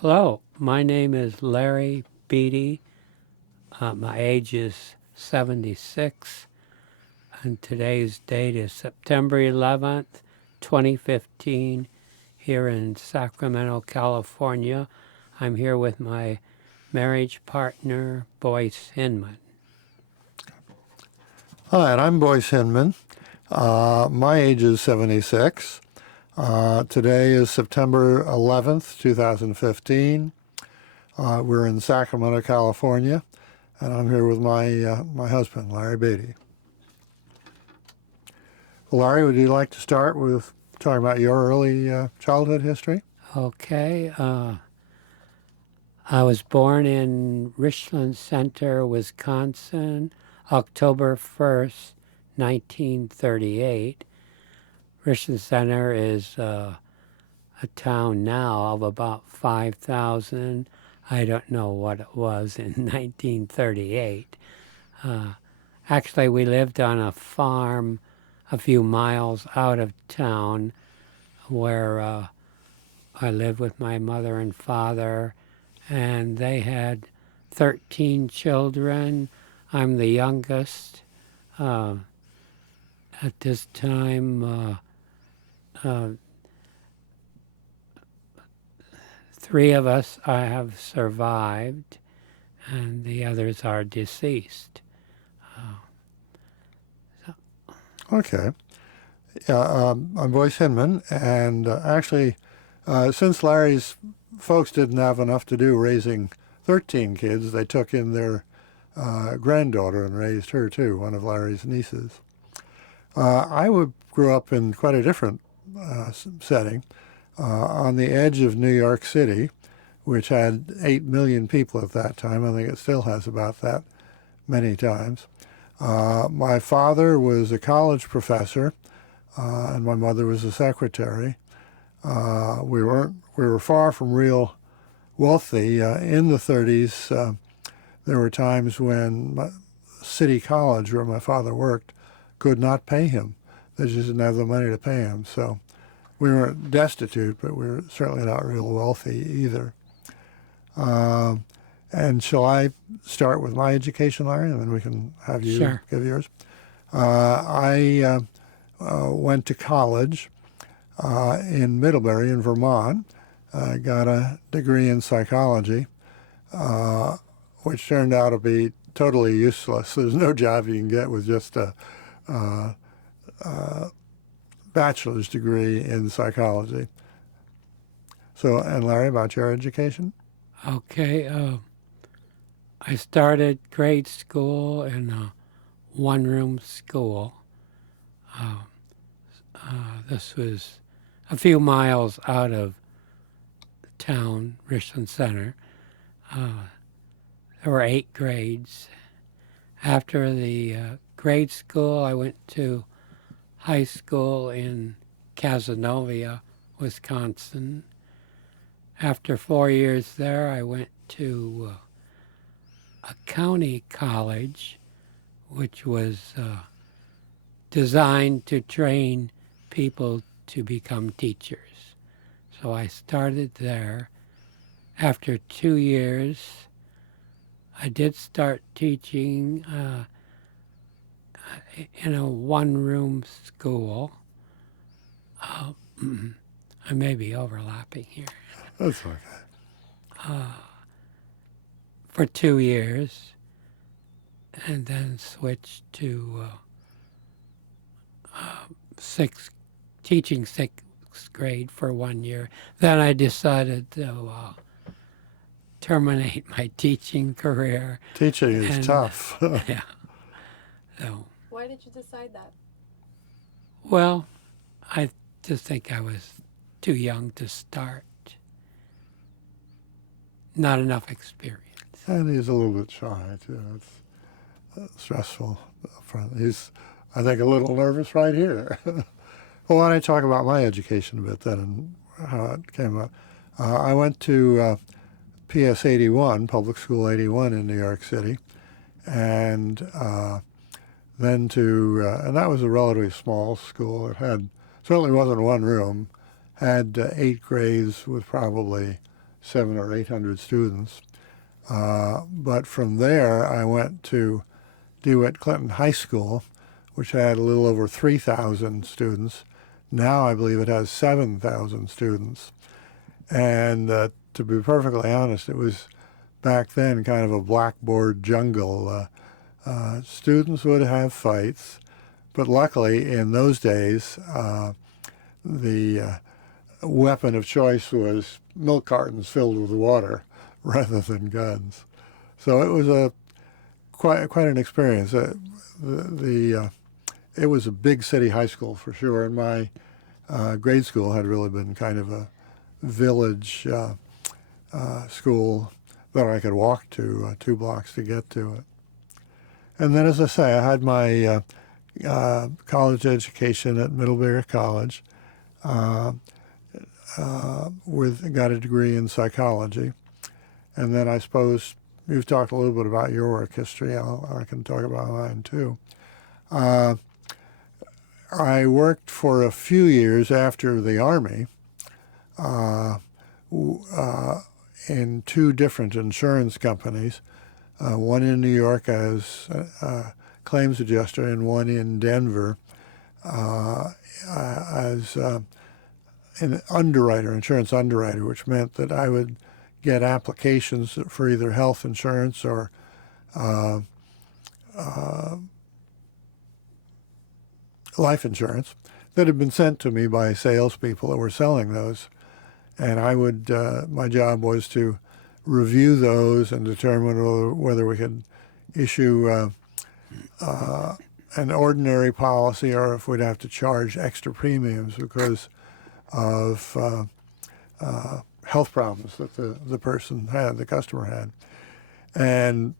Hello, my name is Larry Beaty. My age is 76, and today's date is September 11th, 2015, here in Sacramento, California. I'm here with my marriage partner, Boyce Hinman. Hi, and I'm Boyce Hinman. My age is 76. Today is September 11th, 2015. We're in Sacramento, California, and I'm here with my husband, Larry Beaty. Well, Larry, would you like to start with talking about your early childhood history? Okay, I was born in Richland Center, Wisconsin, October 1st, 1938. Richland Center is a town now of about 5,000. I don't know what it was in 1938. Actually, we lived on a farm a few miles out of town where I lived with my mother and father, and they had 13 children. I'm the youngest. At this time, three of us I have survived, and the others are deceased. Okay. I'm Boyce Hinman, and actually, since Larry's folks didn't have enough to do raising 13 kids, they took in their granddaughter and raised her too, one of Larry's nieces. Grew up in quite a different setting, on the edge of New York City, which had 8 million people at that time. I think it still has about that many times. My father was a college professor, and my mother was a secretary. We were far from real wealthy. In the 30s, there were times when City College, where my father worked, could not pay him. They just didn't have the money to pay him. So we weren't destitute, but we were certainly not real wealthy either. And shall I start with my education, Larry, and then we can have you Sure. give yours? I went to college in Middlebury in Vermont. I got a degree in psychology, which turned out to be totally useless. There's no job you can get with just a bachelor's degree in psychology. So, and Larry, about your education? Okay, I started grade school in a one-room school. This was a few miles out of town, Richland Center. There were 8 grades. After the grade school, I went to high school in Cazenovia, Wisconsin. After 4 years there, I went to a county college, which was designed to train people to become teachers. So I started there. After 2 years, I did start teaching in a one-room school. I may be overlapping here. That's okay. For 2 years, and then switched to teaching sixth grade for 1 year. Then I decided to terminate my teaching career. Teaching is And, tough. Yeah. So, Why did you decide that? well, I just think I was too young to start. Not enough experience. And he's a little bit shy, too. It's stressful up front. He's, I think, a little nervous right here. Well, why don't I talk about my education a bit then and how it came up? I went to PS 81, Public School 81 in New York City, and then and that was a relatively small school. It certainly wasn't one room, had 8 grades with probably 700 or 800 students. But from there, I went to DeWitt Clinton High School, which had a little over 3,000 students. Now I believe it has 7,000 students. And to be perfectly honest, it was back then kind of a blackboard jungle. Students would have fights, but luckily in those days, the weapon of choice was milk cartons filled with water rather than guns. So it was quite an experience. It was a big city high school for sure, and my grade school had really been kind of a village school that I could walk to 2 blocks to get to it. And then, as I say, I had my college education at Middlebury College. Got a degree in psychology, and then I suppose you've talked a little bit about your work history. I can talk about mine too. I worked for a few years after the Army in 2 different insurance companies, one in New York as a claims adjuster and one in Denver as an underwriter, insurance underwriter, which meant that I would get applications for either health insurance or life insurance that had been sent to me by salespeople that were selling those. And I would, my job was to review those and determine whether we could issue an ordinary policy or if we'd have to charge extra premiums because of health problems that the person had, the customer had. And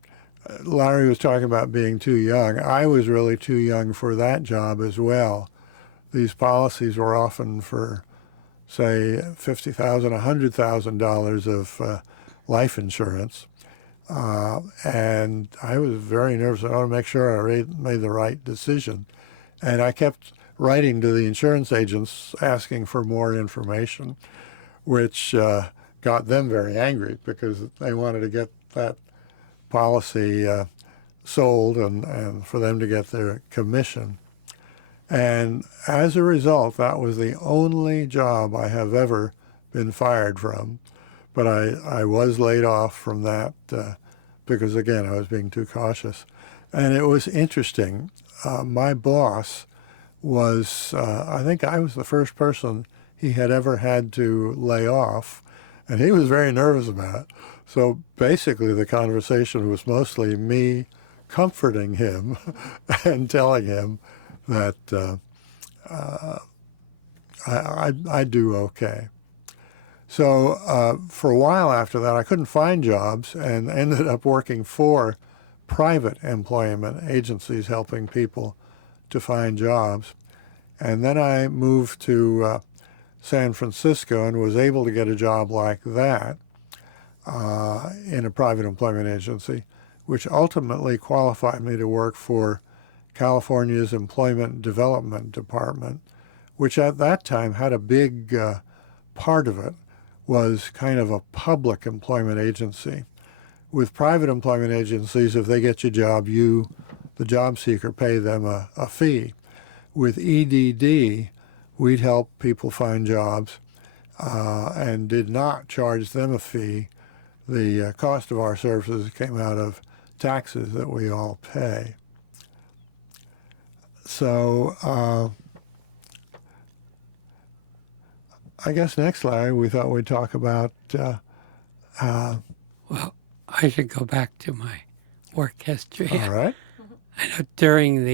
Larry was talking about being too young. I was really too young for that job as well. These policies were often for, say, $50,000, $100,000 of life insurance. And I was very nervous. I want to make sure I made the right decision. And I kept writing to the insurance agents asking for more information, which got them very angry because they wanted to get that policy sold and for them to get their commission. And as a result, that was the only job I have ever been fired from. But I was laid off from that because, again, I was being too cautious. And it was interesting. My boss was, I think I was the first person he had ever had to lay off, and he was very nervous about it. So basically the conversation was mostly me comforting him and telling him that I'd do okay. So for a while after that, I couldn't find jobs and ended up working for private employment agencies helping people to find jobs. And then I moved to San Francisco and was able to get a job like that in a private employment agency, which ultimately qualified me to work for California's Employment Development Department, which at that time had a big part of it was kind of a public employment agency. With private employment agencies, if they get you a job, the job seeker, pay them a fee. With EDD, we'd help people find jobs and did not charge them a fee. The cost of our services came out of taxes that we all pay. So I guess next, Larry, we thought we'd talk about... Well, I should go back to my work history. All right. I know during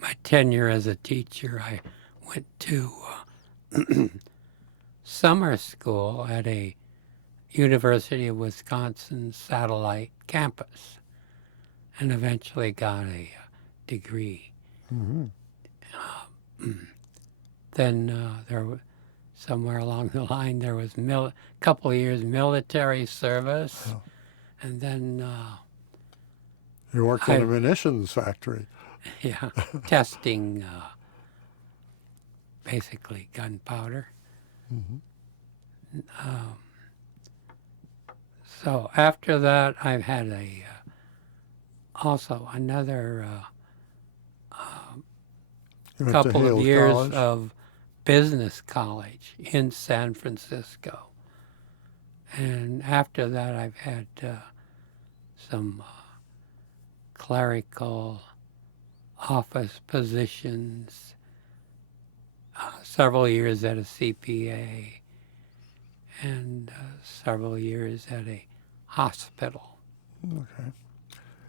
my tenure as a teacher, I went to summer school at a University of Wisconsin satellite campus and eventually got a degree. Mm-hmm. Then somewhere along the line there was a couple of years military service, and then you worked in a munitions factory. Yeah, testing basically gunpowder. Mm-hmm. So after that, I've had also another You went to couple of Hale years College? of business college in San Francisco. And after that, I've had some clerical office positions, several years at a CPA, and several years at a hospital. Okay.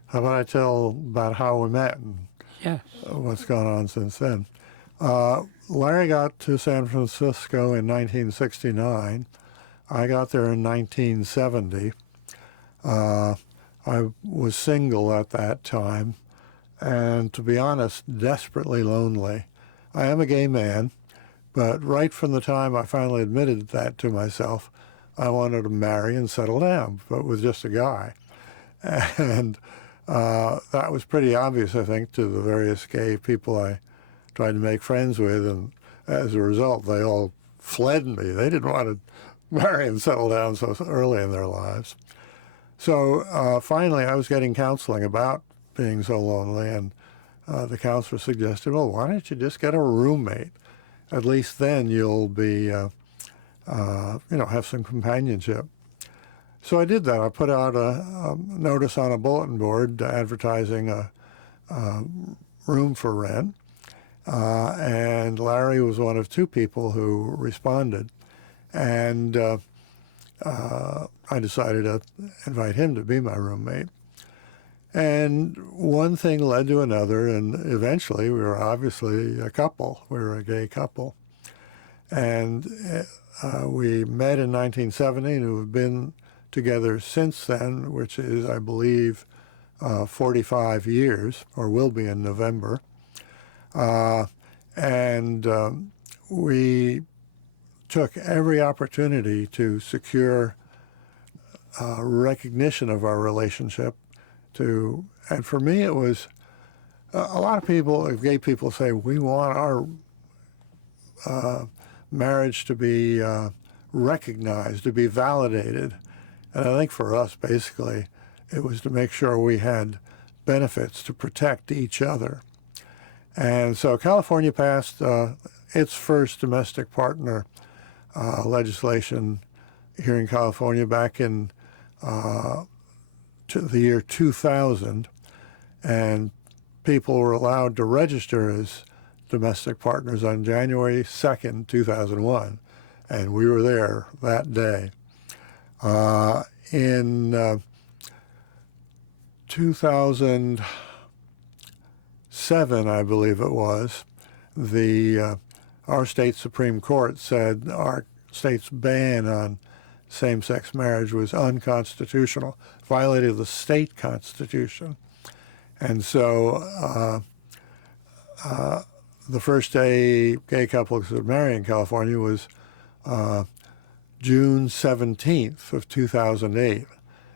How about I tell about how we met and Yes. what's gone on since then? Larry got to San Francisco in 1969. I got there in 1970. I was single at that time, and to be honest, desperately lonely. I am a gay man, but right from the time I finally admitted that to myself, I wanted to marry and settle down, but with just a guy. And that was pretty obvious, I think, to the various gay people I tried to make friends with, and as a result, they all fled me. They didn't want to marry and settle down so early in their lives. So finally, I was getting counseling about being so lonely, and the counselor suggested, well, why don't you just get a roommate? At least then you'll be, have some companionship. So I did that. I put out a notice on a bulletin board advertising a room for rent, and Larry was one of two people who responded. And I decided to invite him to be my roommate. And one thing led to another, and eventually we were obviously a couple. We were a gay couple. And we met in 1970 and we've been together since then, which is, I believe, 45 years, or will be in November. And we took every opportunity to secure recognition of our relationship. And for me, it was a lot of people, gay people, say we want our marriage to be recognized, to be validated. And I think for us, basically, it was to make sure we had benefits to protect each other. And so California passed its first domestic partner legislation here in California back in the year 2000, and people were allowed to register as domestic partners on January 2nd, 2001, and we were there that day. In 2007, I believe it was, our state Supreme Court said our state's ban on same-sex marriage was unconstitutional, violated the state constitution. And so the first day gay couples could marry in California was June 17th of 2008.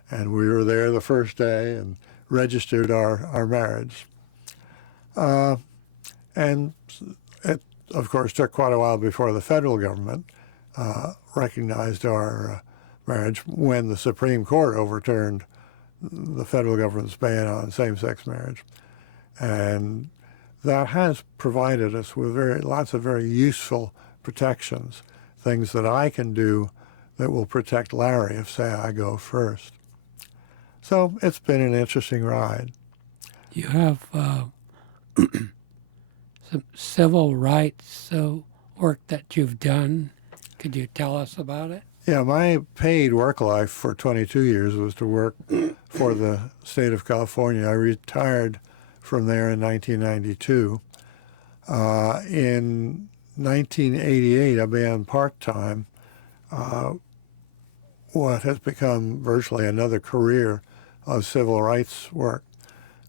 And we were there the first day and registered our marriage. And it, of course, took quite a while before the federal government recognized our marriage when the Supreme Court overturned the federal government's ban on same-sex marriage. And that has provided us with lots of very useful protections, things that I can do that will protect Larry if, say, I go first. So it's been an interesting ride. You have some civil rights work that you've done. Could you tell us about it? Yeah, my paid work life for 22 years was to work for the state of California. I retired from there in 1992. In 1988, I began part-time what has become virtually another career of civil rights work.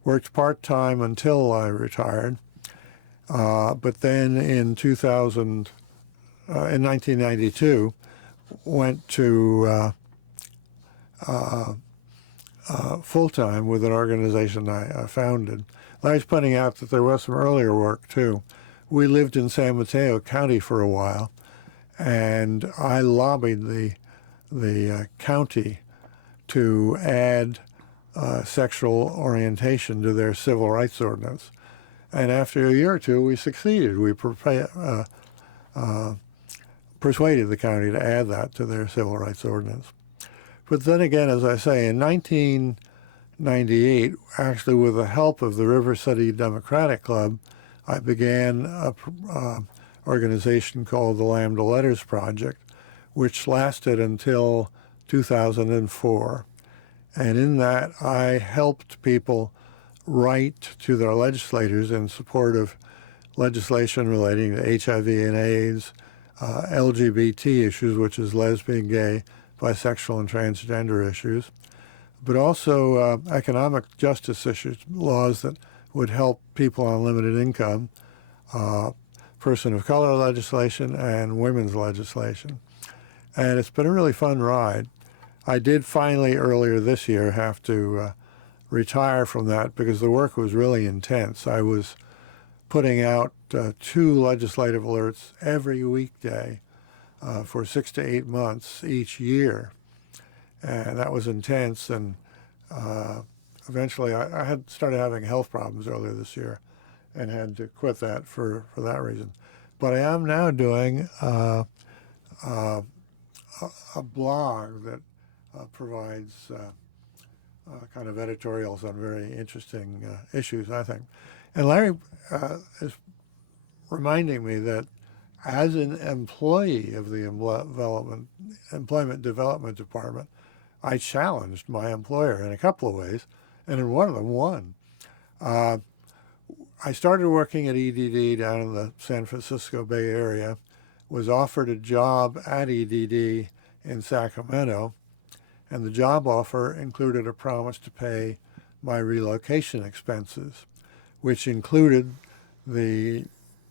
Worked part-time until I retired, but then in 1992, went to full-time with an organization I founded. I was pointing out that there was some earlier work, too. We lived in San Mateo County for a while, and I lobbied the county to add sexual orientation to their civil rights ordinance. And after a year or two, we succeeded. We persuaded the county to add that to their civil rights ordinance. But then again, as I say, in 1998, actually with the help of the River City Democratic Club, I began an organization called the Lambda Letters Project, which lasted until 2004. And in that, I helped people write to their legislators in support of legislation relating to HIV and AIDS, LGBT issues, which is lesbian, gay, bisexual, and transgender issues, but also economic justice issues, laws that would help people on limited income, person of color legislation, and women's legislation. And it's been a really fun ride. I did finally, earlier this year, have to retire from that because the work was really intense. I was putting out 2 legislative alerts every weekday for 6 to 8 months each year. And that was intense. And eventually I had started having health problems earlier this year and had to quit that for that reason. But I am now doing a blog that provides kind of editorials on very interesting issues, I think. And Larry is reminding me that as an employee of the Employment Development Department, I challenged my employer in a couple of ways, and in one of them won. I started working at EDD down in the San Francisco Bay Area, was offered a job at EDD in Sacramento, and the job offer included a promise to pay my relocation expenses, which included the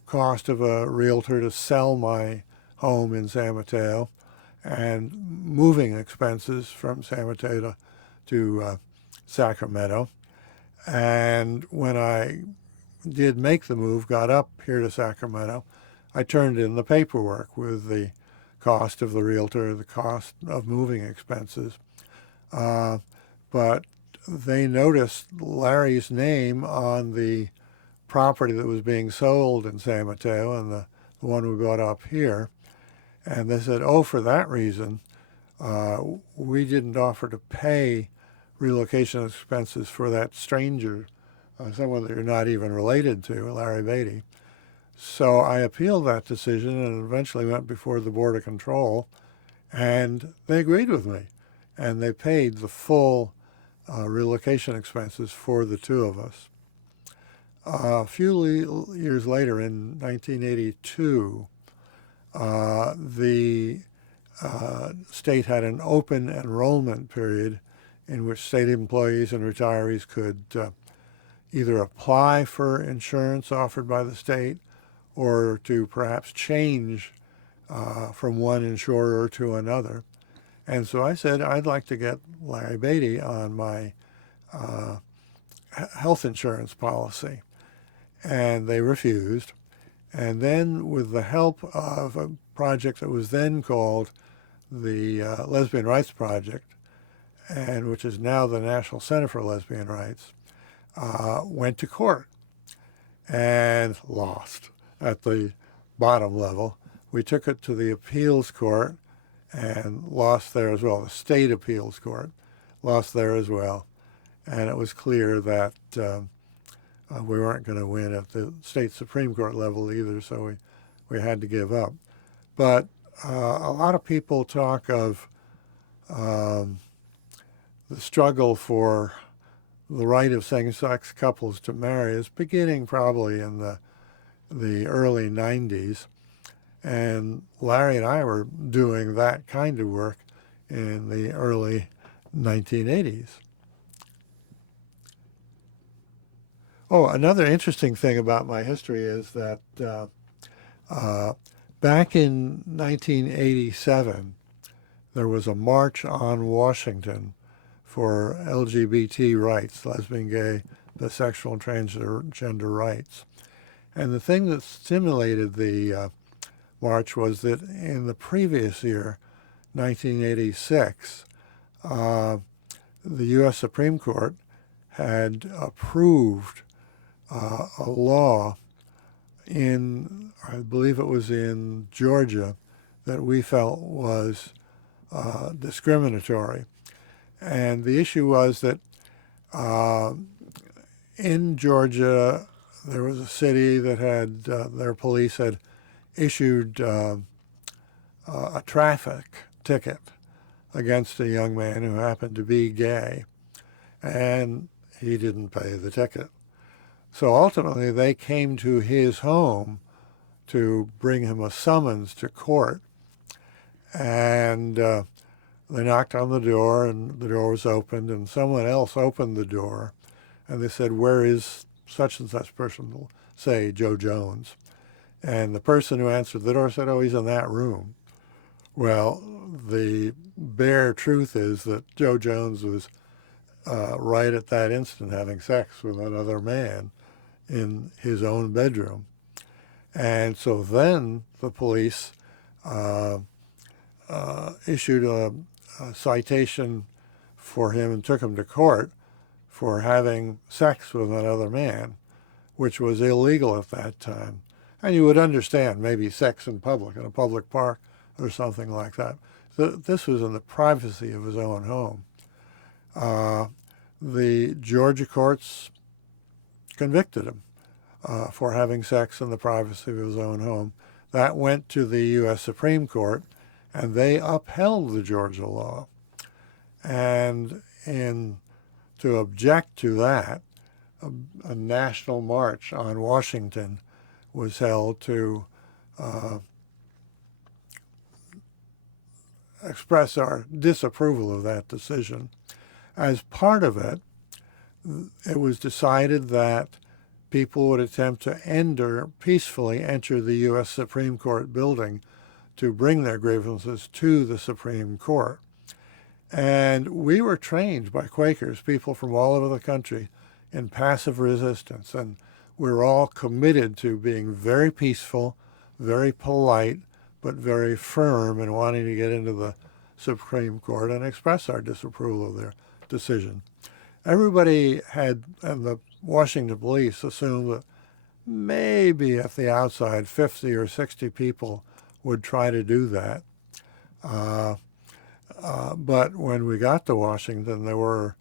cost of a realtor to sell my home in San Mateo and moving expenses from San Mateo to Sacramento. And when I did make the move, got up here to Sacramento, I turned in the paperwork with the cost of the realtor, the cost of moving expenses. But they noticed Larry's name on the property that was being sold in San Mateo and the one we bought up here. And they said, oh, for that reason, we didn't offer to pay relocation expenses for that stranger, someone that you're not even related to, Larry Beaty. So I appealed that decision and eventually went before the Board of Control, and they agreed with me. And they paid the full relocation expenses for the two of us. A few years later, in 1982, the state had an open enrollment period in which state employees and retirees could either apply for insurance offered by the state or to perhaps change from one insurer to another. And so I said, I'd like to get Larry Beaty on my health insurance policy. And they refused. And then with the help of a project that was then called the Lesbian Rights Project, and which is now the National Center for Lesbian Rights, went to court and lost at the bottom level. We took it to the appeals court and lost there as well. The state appeals court lost there as well. And it was clear that we weren't going to win at the state Supreme Court level either, so we had to give up. But a lot of people talk of the struggle for the right of same-sex couples to marry is beginning probably in the early 90s. And Larry and I were doing that kind of work in the early 1980s. Oh, another interesting thing about my history is that back in 1987, there was a march on Washington for LGBT rights, lesbian, gay, bisexual, and transgender rights. And the thing that stimulated the march was that in the previous year, 1986, the U.S. Supreme Court had approved a law in, I believe it was in Georgia, that we felt was discriminatory. And the issue was that in Georgia, there was a city that had, their police had issued a traffic ticket against a young man who happened to be gay, and he didn't pay the ticket. So ultimately, they came to his home to bring him a summons to court, and they knocked on the door, and the door was opened, and someone else opened the door, and they said, "Where is such and such person?" Say Joe Jones. And the person who answered the door said, "Oh, he's in that room." Well, the bare truth is that Joe Jones was right at that instant having sex with another man in his own bedroom. And so then the police issued a citation for him and took him to court for having sex with another man, which was illegal at that time. And you would understand maybe sex in public, in a public park or something like that. So this was in the privacy of his own home. The Georgia courts convicted him for having sex in the privacy of his own home. That went to the U.S. Supreme Court, and they upheld the Georgia law. And to object to that, a national march on Washington was held to express our disapproval of that decision. As part of it, it was decided that people would attempt to peacefully enter the U.S. Supreme Court building to bring their grievances to the Supreme Court. And we were trained by Quakers, people from all over the country, in passive resistance. And we were all committed to being very peaceful, very polite, but very firm in wanting to get into the Supreme Court and express our disapproval of their decision. Everybody had, and the Washington police assumed that maybe at the outside 50 or 60 people would try to do that. But when we got to Washington, there was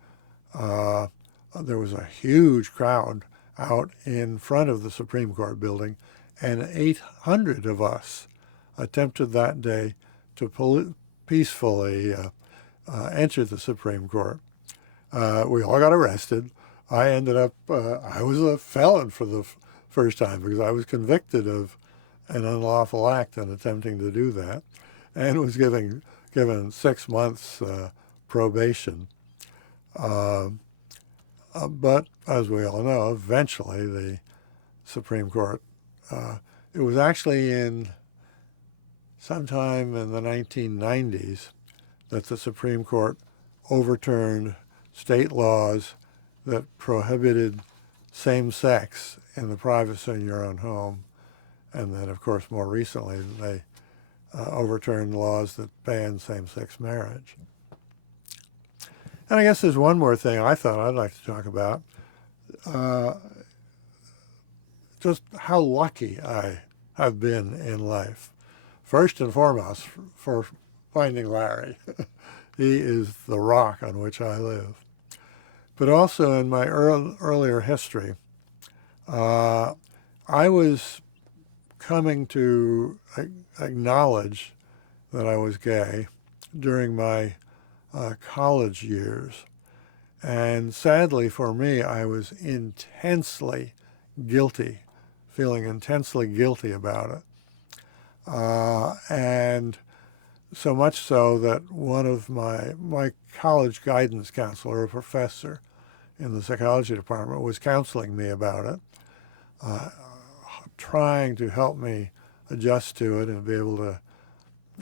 a huge crowd out in front of the Supreme Court building, and 800 of us attempted that day to peacefully enter the Supreme Court. We all got arrested. I ended up, I was a felon for the first time because I was convicted of an unlawful act in attempting to do that, and was given 6 months probation. But as we all know, eventually the Supreme Court, it was actually sometime in the 1990s that the Supreme Court overturned state laws that prohibited same-sex in the privacy of your own home. And then, of course, more recently, they overturned laws that banned same-sex marriage. And I guess there's one more thing I thought I'd like to talk about. Just how lucky I have been in life. First and foremost, for finding Larry. He is the rock on which I live. But also in my earlier history, I was coming to acknowledge that I was gay during my college years. And sadly for me, I was intensely guilty, feeling intensely guilty about it. And so much so that one of my college guidance counselor, a professor in the psychology department, was counseling me about it, trying to help me adjust to it and be able to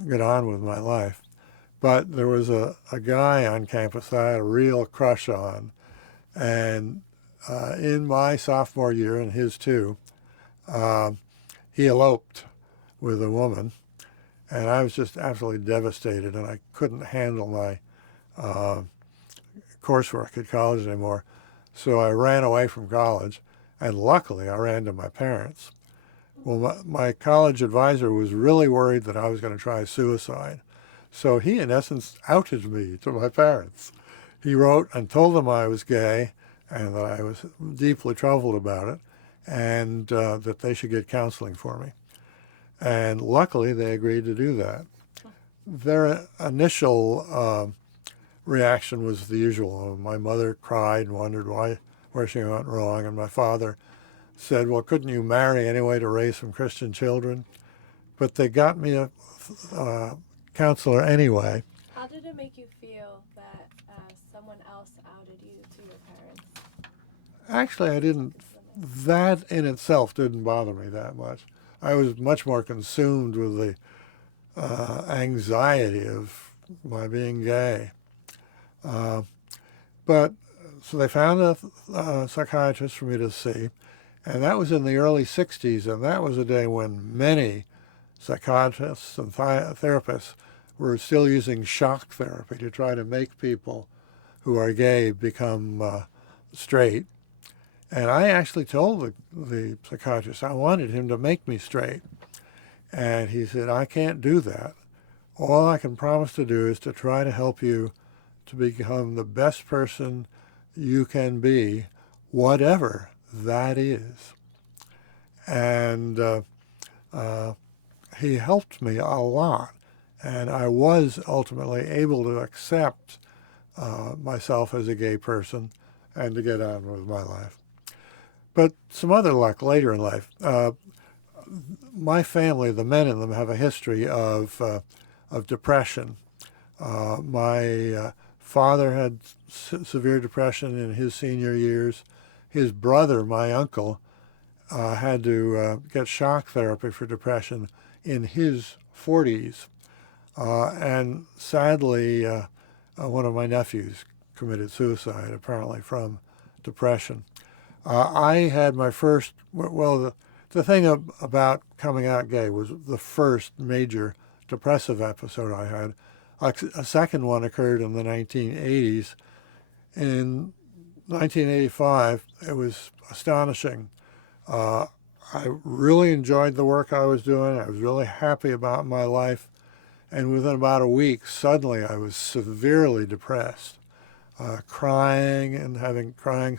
get on with my life. But there was a guy on campus that I had a real crush on, and in my sophomore year, and his too, he eloped with a woman, and I was just absolutely devastated, and I couldn't handle my coursework at college anymore. So I ran away from college, and luckily I ran to my parents. Well, my college advisor was really worried that I was going to try suicide. So he, in essence, outed me to my parents. He wrote and told them I was gay and that I was deeply troubled about it, and that they should get counseling for me. And luckily, they agreed to do that. Their initial reaction was the usual. My mother cried and wondered where she went wrong, and my father said, well, couldn't you marry anyway to raise some Christian children? But they got me a counselor anyway. How did it make you feel that someone else outed you to your parents? Actually, I didn't. That in itself didn't bother me that much. I was much more consumed with the anxiety of my being gay. But so they found a psychiatrist for me to see, and that was in the early 60s, and that was a day when many psychiatrists and therapists were still using shock therapy to try to make people who are gay become straight. And I actually told the psychiatrist I wanted him to make me straight. And he said, I can't do that. All I can promise to do is to try to help you to become the best person you can be, whatever that is. And he helped me a lot. And I was ultimately able to accept myself as a gay person and to get on with my life. But some other luck later in life. My family, the men in them, have a history of depression. My father had severe depression in his senior years. His brother, my uncle, had to get shock therapy for depression in his 40s. And sadly, one of my nephews committed suicide, apparently from depression. I had my first, well, the thing about coming out gay was the first major depressive episode I had. A second one occurred in the 1980s. In 1985, it was astonishing. I really enjoyed the work I was doing. I was really happy about my life. And within about a week, suddenly I was severely depressed, crying and having crying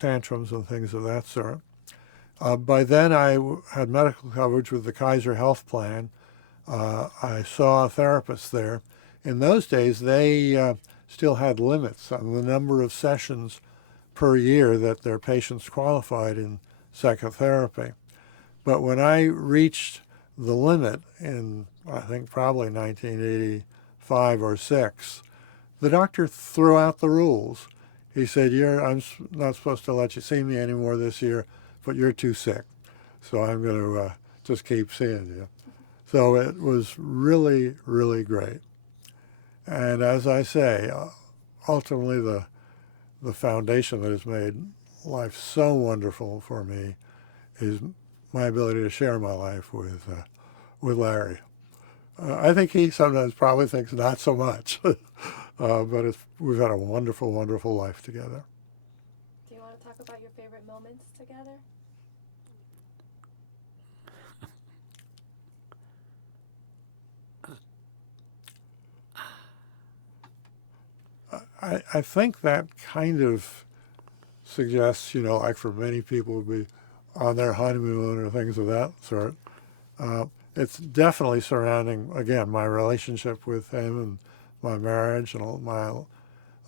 tantrums and things of that sort. By then, I had medical coverage with the Kaiser Health Plan. I saw a therapist there. In those days, they still had limits on the number of sessions per year that their patients qualified in psychotherapy. But when I reached the limit in, I think, probably 1985 or 6, the doctor threw out the rules. He said, I'm not supposed to let you see me anymore this year, but you're too sick, so I'm going to just keep seeing you. So it was really, really great. And as I say, ultimately the foundation that has made life so wonderful for me is my ability to share my life with Larry. I think he sometimes probably thinks not so much, but we've had a wonderful, wonderful life together. Do you want to talk about your favorite moments together? I think that kind of suggests, like for many people would be on their honeymoon or things of that sort. It's definitely surrounding, again, my relationship with him and my marriage and my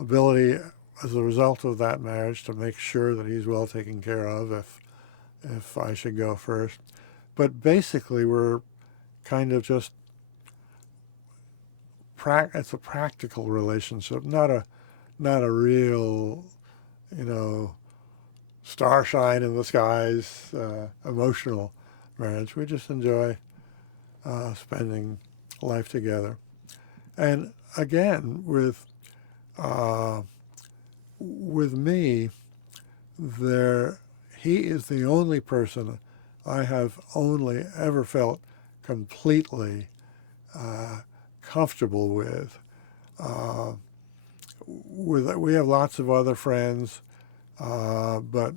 ability as a result of that marriage to make sure that he's well taken care of if I should go first. But basically we're kind of just, it's a practical relationship, not a real, starshine in the skies, emotional marriage. We just enjoy spending life together. And again, with me, he is the only person I have only ever felt completely comfortable with. we have lots of other friends, but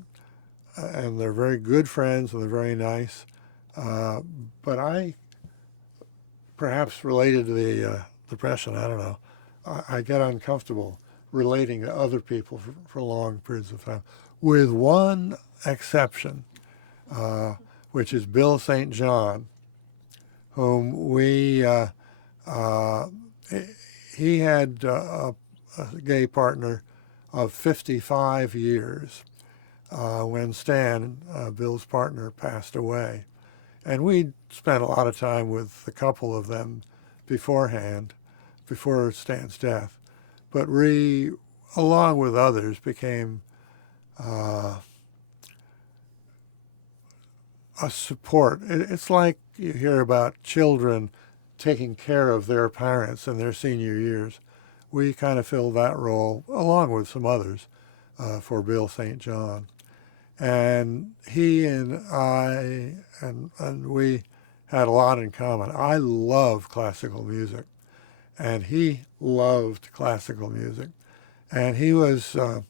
and they're very good friends and they're very nice. But I, perhaps related to the depression, I don't know, I get uncomfortable relating to other people for long periods of time, with one exception, which is Bill St. John, whom he had a gay partner of 55 years when Stan, Bill's partner, passed away. And we spent a lot of time with a couple of them beforehand, before Stan's death. But along with others, became a support. It's like you hear about children taking care of their parents in their senior years. We kind of filled that role, along with some others, for Bill St. John. And he and I, and we had a lot in common. I love classical music, and he loved classical music. And he was on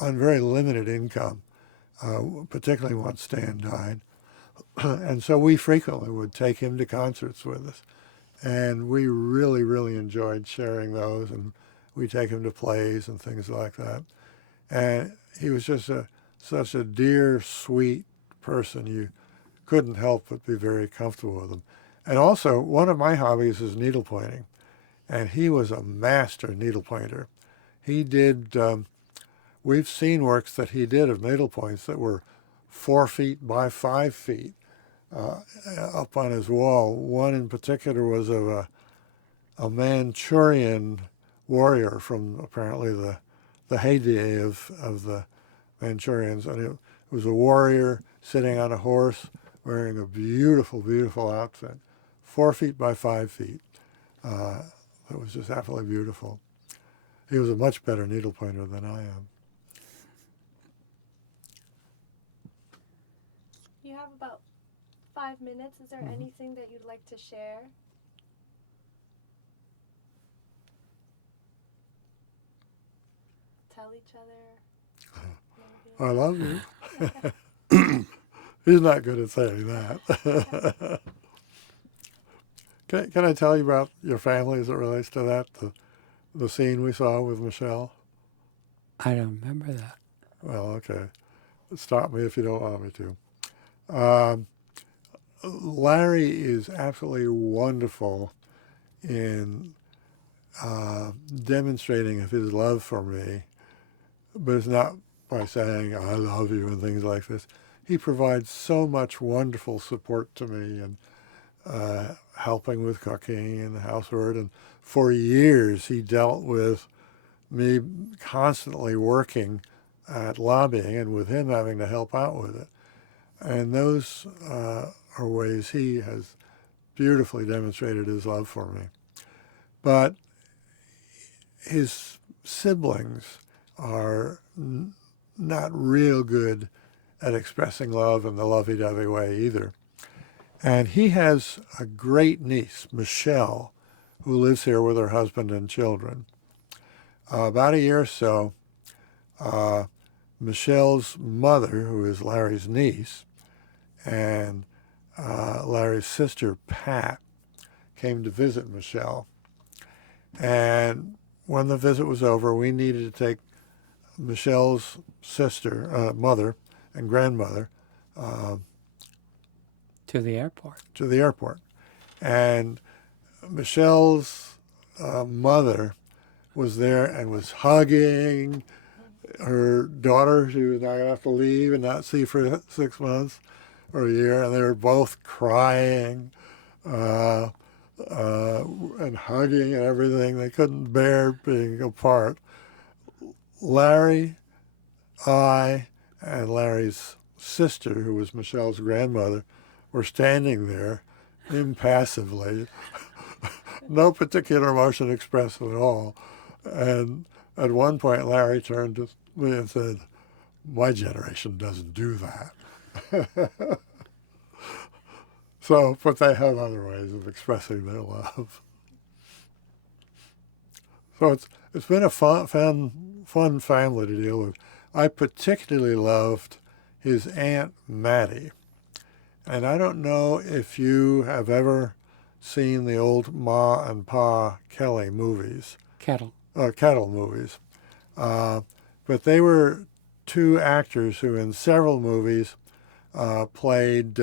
very limited income, particularly once Stan died. And so we frequently would take him to concerts with us. And we really, really enjoyed sharing those, and we'd take him to plays and things like that. And he was just such a dear, sweet person. You couldn't help but be very comfortable with him. And also, one of my hobbies is needlepointing, and he was a master needlepointer. He did, we've seen works that he did of needlepoints that were 4 feet by 5 feet up on his wall. One in particular was of a Manchurian warrior from apparently the heyday of the Manchurians. And it was a warrior sitting on a horse wearing a beautiful, beautiful outfit, 4 feet by 5 feet. It was just absolutely beautiful. He was a much better needlepointer than I am. You have about 5 minutes. Is there anything that you'd like to share? Tell each other? I love you. He's not good at saying that. Can I tell you about your family as it relates to that, the scene we saw with Michelle? I don't remember that. Well, okay. Stop me if you don't want me to. Larry is absolutely wonderful in demonstrating of his love for me, but it's not by saying, I love you and things like this. He provides so much wonderful support to me, and helping with cooking and the housework. And for years, he dealt with me constantly working at lobbying and with him having to help out with it. And those are ways he has beautifully demonstrated his love for me. But his siblings are not real good at expressing love in the lovey-dovey way either. And he has a great niece, Michelle, who lives here with her husband and children. About a year or so, Michelle's mother, who is Larry's niece, and Larry's sister, Pat, came to visit Michelle. And when the visit was over, we needed to take Michelle's sister, mother, and grandmother To the airport. to the airport. And Michelle's mother was there and was hugging her daughter. She was not going to have to leave and not see for 6 months or a year. And they were both crying and hugging and everything. They couldn't bear being apart. Larry, I, and Larry's sister, who was Michelle's grandmother, were standing there impassively, no particular emotion expressed at all. And at one point, Larry turned to me and said, "My generation doesn't do that." So, but they have other ways of expressing their love. So it's been a fun family to deal with. I particularly loved his Aunt Mattie. And I don't know if you have ever seen the old Ma and Pa Kelly movies, Kettle. Kettle movies. But they were two actors who in several movies played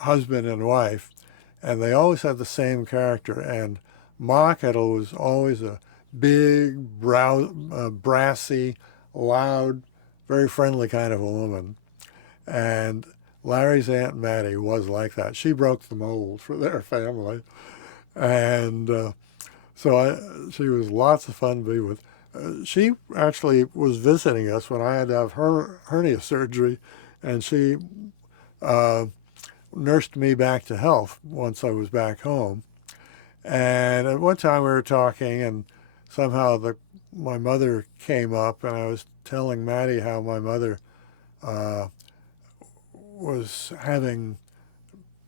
husband and wife, and they always had the same character. And Ma Kettle was always a big, brassy, loud, very friendly kind of a woman. And Larry's Aunt Mattie was like that. She broke the mold for their family. And she was lots of fun to be with. She actually was visiting us when I had to have her hernia surgery, and she nursed me back to health once I was back home. And at one time we were talking, and somehow my mother came up, and I was telling Maddie how my mother was having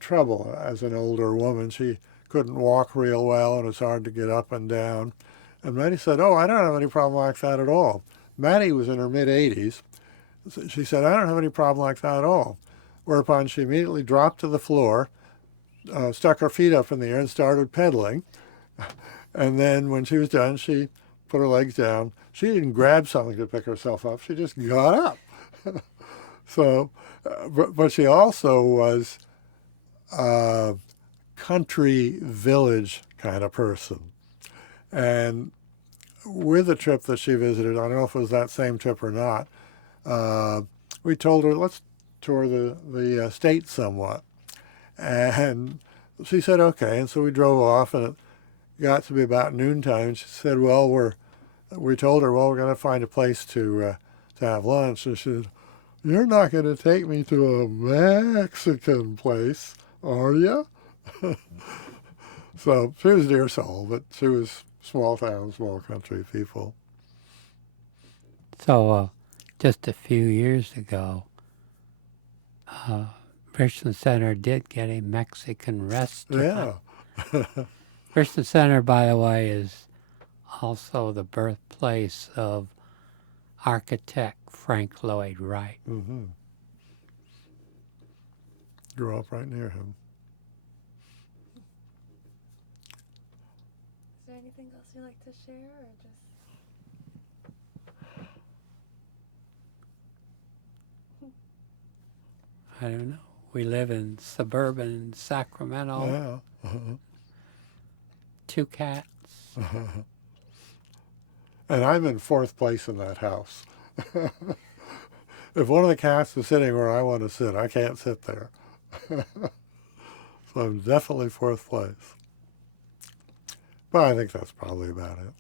trouble as an older woman. She couldn't walk real well, and it was hard to get up and down. And Maddie said, "Oh, I don't have any problem like that at all." Maddie was in her mid-80s. She said, "I don't have any problem like that at all." Whereupon she immediately dropped to the floor, stuck her feet up in the air, and started pedaling. And then when she was done, she put her legs down. She didn't grab something to pick herself up. She just got up. So, but she also was a country village kind of person. And with the trip that she visited, I don't know if it was that same trip or not, we told her, let's tour the state somewhat. And she said, okay. And so we drove off, and it got to be about noontime. She said, we told her, well, we're going to find a place to have lunch. And she said, "You're not going to take me to a Mexican place, are you?" So she was dear soul, but she was small town, small country people. So just a few years ago, Richland Center did get a Mexican restaurant. Yeah. Richland Center, by the way, is also the birthplace of architect Frank Lloyd Wright. Mm-hmm. Grew up right near him. Is there anything else you'd like to share, or just? I don't know. We live in suburban Sacramento. Yeah. 2 cats. And I'm in 4th place in that house. If one of the cats is sitting where I want to sit, I can't sit there. So I'm definitely 4th place. But I think that's probably about it.